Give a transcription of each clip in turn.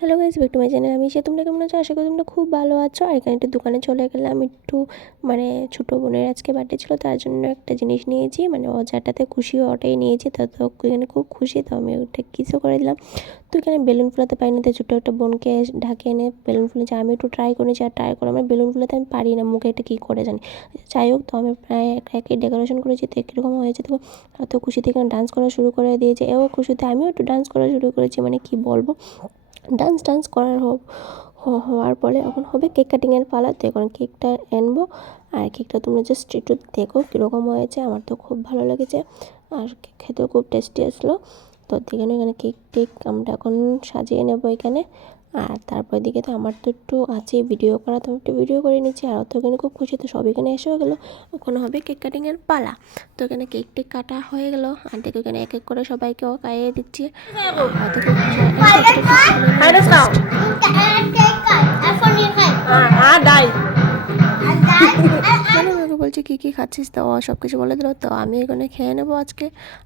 Hello guys, back to my channel. আমি এসে তোমরা কেমন আছো? আশা করি তোমরা খুব ভালো আছো। আর এখানে একটু দোকানে চলে গেলাম একটু, মানে ছোটো বোনের আজকে বার্থডে ছিল, তার জন্য একটা জিনিস নিয়েছি, মানে ও যাটাতে খুশি ওটাই নিয়েছি। তো এখানে খুব খুশি, তো আমি ওটা কিসও করে দিলাম। তো এখানে বেলুন ফুলাতে পারি না, তো ছোটো একটা বোনকে ঢাকে এনে বেলুন ফুলেছি। আমি একটু ট্রাই করেছি, আর ট্রাই করে আমার বেলুন ফুলাতে আমি পারি না, মুখে এটা কী করে জানি। যাই হোক, তো আমি প্রায় একে ডেকোরেশন করেছি, তো কীরকম হয়েছে তো এত খুশিতে এখানে ডান্স করা শুরু করে দিয়েছে। এও খুশিতে আমিও একটু ডান্স করা শুরু করেছি, মানে কি বলবো। ডান্স করার হওয়ার পরে এখন হবে কেক কাটিংয়ের পালা। তো এখন কেকটা আনবো, আর কেকটা তোমরা জাস্ট একটু দেখো কীরকম হয়েছে। আমার তো খুব ভালো লেগেছে, আর খেতেও খুব টেস্টি আসলো। তো এখানে কেক আমরা এখন সাজিয়ে নেবো এখানে। আর তারপর দিকে তো আমার তো একটু আছে ভিডিও করা, তো একটু ভিডিও করে নিচ্ছি। আর তো এখানে খুব খুশি, তো সব এখানে এসেও গেলো। ওখানে হবে কেক কাটিংয়ের পালা। তো এখানে কেক টেক কাটা হয়ে গেলো, আর দেখো এখানে এক এক করে সবাইকেও খাইয়ে দিচ্ছি। আর তো খুব খুশি মানে আমাকে বলছে কী কী খাচ্ছিস, তো সব কিছু বলে দিল। তো আমি এখানে খেয়ে নেবো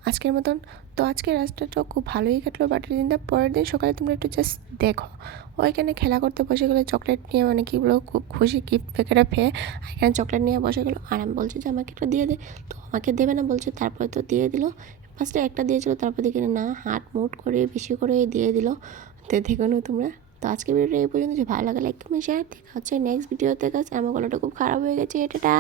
আজকের মতন। তো আজকের রাস্তাটা খুব ভালোই কাটলো বার্থডে দিনটা। পরের দিন সকালে তোমরা একটু জাস্ট দেখো, ও এখানে খেলা করতে বসে গেলো চকলেট নিয়ে, মানে কী বলো, খুব খুশি গিফট প্যাকেটে পেয়ে এখানে চকলেট নিয়ে বসে গেলো। আর আমি বলছি যে আমাকে একটা দিয়ে দে, তো আমাকে দেবে না বলছে। তারপরে তো দিয়ে দিল, ফার্স্টে একটা দিয়েছিলো, তারপর দেখি না হাত মুট করে বেশি করে দিয়ে দিল। তো দেখো না তোমরা। তো আজকে ভিডিওটা এই পর্যন্ত, যে ভালো লাগে লাইক কমেন্ট শেয়ার। দেখা হচ্ছে নেক্সট ভিডিওতে। কাছে আমার গলাটা খুব খারাপ হয়ে গেছে, এটা।